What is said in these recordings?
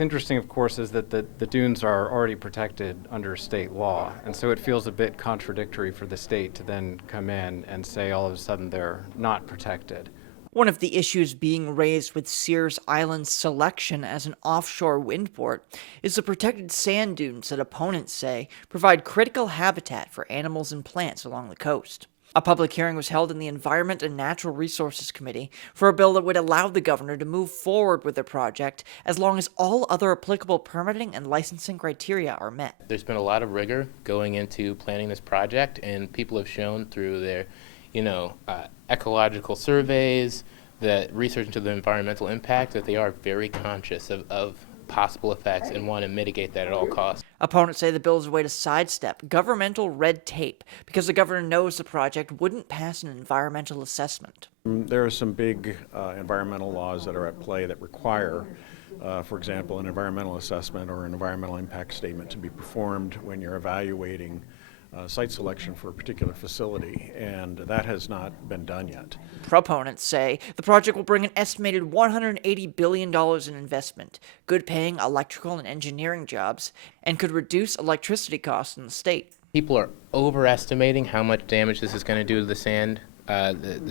What's interesting, of course, is that the dunes are already protected under state law, and so it feels a bit contradictory for the state to then come in and say all of a sudden they're not protected. One of the issues being raised with Sears Island's selection as an offshore windport is the protected sand dunes that opponents say provide critical habitat for animals and plants along the coast. A public hearing was held in the Environment and Natural Resources Committee for a bill that would allow the governor to move forward with the project as long as all other applicable permitting and licensing criteria are met. There's been a lot of rigor going into planning this project, and people have shown through their, ecological surveys, the research into the environmental impact, that they are very conscious of possible effects and want to mitigate that at all costs. Opponents say the bill is a way to sidestep governmental red tape because the governor knows the project wouldn't pass an environmental assessment. There are some big environmental laws that are at play that require, for example, an environmental assessment or an environmental impact statement to be performed when you're evaluating site selection for a particular facility, and that has not been done yet. Proponents say the project will bring an estimated $180 billion in investment, good-paying electrical and engineering jobs, and could reduce electricity costs in the state. People are overestimating how much damage this is going to do to the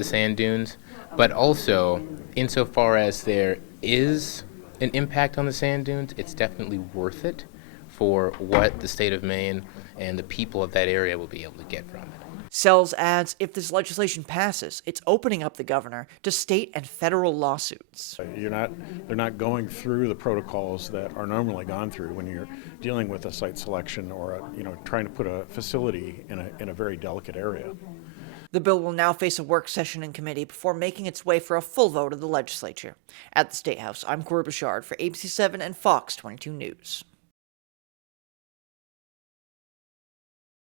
sand dunes, but also, insofar as there is an impact on the sand dunes, it's definitely worth it for what the state of Maine and the people of that area will be able to get from it. Sells adds if this legislation passes, it's opening up the governor to state and federal lawsuits. They're not going through the protocols that are normally gone through when you're dealing with a site selection or trying to put a facility in a very delicate area. The bill will now face a work session in committee before making its way for a full vote of the legislature. At the State House, I'm Corey Bouchard for ABC7 and Fox 22 News.